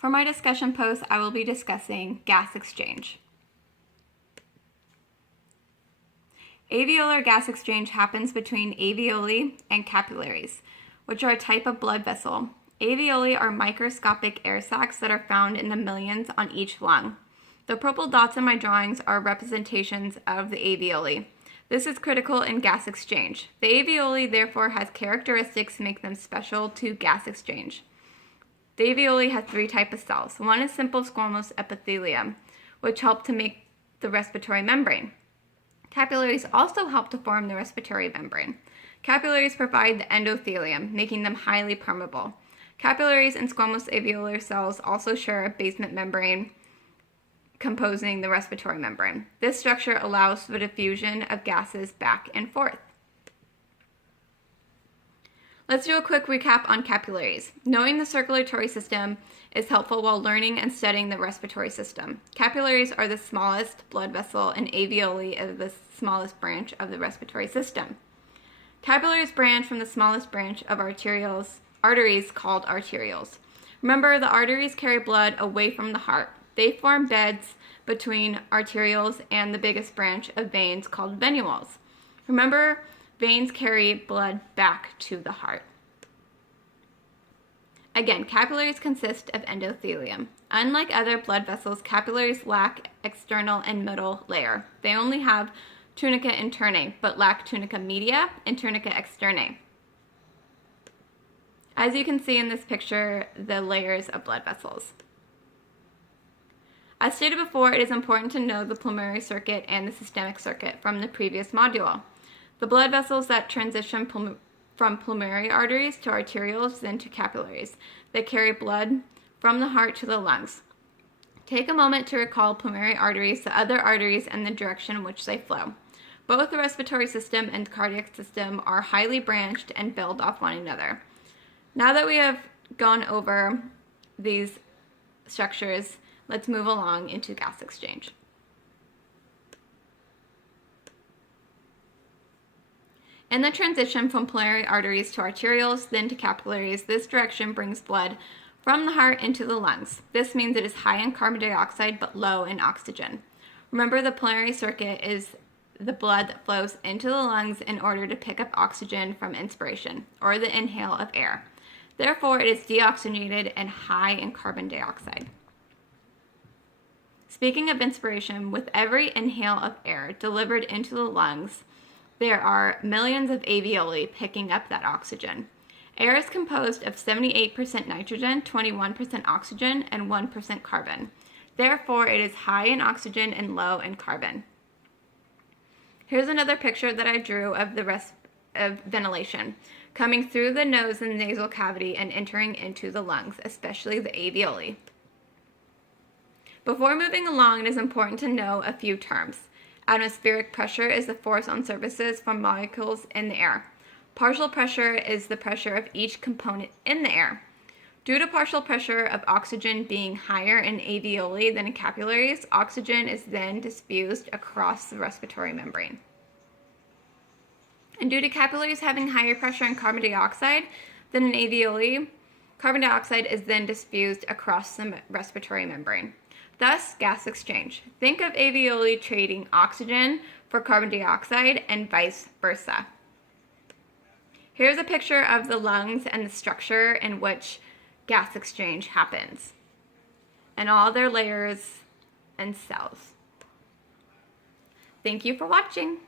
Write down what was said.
For my discussion post, I will be discussing gas exchange. Alveolar gas exchange happens between alveoli and capillaries, which are a type of blood vessel. Alveoli are microscopic air sacs that are found in the millions on each lung. The purple dots in my drawings are representations of the alveoli. This is critical in gas exchange. The alveoli therefore has characteristics that make them special to gas exchange. The alveoli has three types of cells. One is simple squamous epithelium, which help to make the respiratory membrane. Capillaries also help to form the respiratory membrane. Capillaries provide the endothelium, making them highly permeable. Capillaries and squamous alveolar cells also share a basement membrane composing the respiratory membrane. This structure allows for the diffusion of gases back and forth. Let's do a quick recap on capillaries. Knowing the circulatory system is helpful while learning and studying the respiratory system. Capillaries are the smallest blood vessel and alveoli is the smallest branch of the respiratory system. Capillaries branch from the smallest branch of arteries called arterioles. Remember, the arteries carry blood away from the heart. They form beds between arterioles and the biggest branch of veins called venules. Remember, veins carry blood back to the heart. Again, capillaries consist of endothelium. Unlike other blood vessels, capillaries lack external and middle layer. They only have tunica interna, but lack tunica media and tunica externa. As you can see in this picture, the layers of blood vessels. As stated before, it is important to know the pulmonary circuit and the systemic circuit from the previous module. The blood vessels that transition from pulmonary arteries to arterioles, then to capillaries. They carry blood from the heart to the lungs. Take a moment to recall pulmonary arteries, the other arteries, and the direction in which they flow. Both the respiratory system and cardiac system are highly branched and build off one another. Now that we have gone over these structures, let's move along into gas exchange. In the transition from pulmonary arteries to arterioles, then to capillaries, this direction brings blood from the heart into the lungs. This means it is high in carbon dioxide but low in oxygen. Remember, the pulmonary circuit is the blood that flows into the lungs in order to pick up oxygen from inspiration, or the inhale of air. Therefore, it is deoxygenated and high in carbon dioxide. Speaking of inspiration, with every inhale of air delivered into the lungs, there are millions of alveoli picking up that oxygen. Air is composed of 78% nitrogen, 21% oxygen, and 1% carbon. Therefore, it is high in oxygen and low in carbon. Here's another picture that I drew of the rest of ventilation, coming through the nose and nasal cavity and entering into the lungs, especially the alveoli. Before moving along, it is important to know a few terms. Atmospheric pressure is the force on surfaces from molecules in the air. Partial pressure is the pressure of each component in the air. Due to partial pressure of oxygen being higher in alveoli than in capillaries, oxygen is then diffused across the respiratory membrane. And due to capillaries having higher pressure in carbon dioxide than in alveoli, carbon dioxide is then diffused across the respiratory membrane. Thus, gas exchange. Think of alveoli trading oxygen for carbon dioxide and vice versa. Here's a picture of the lungs and the structure in which gas exchange happens, and all their layers and cells. Thank you for watching.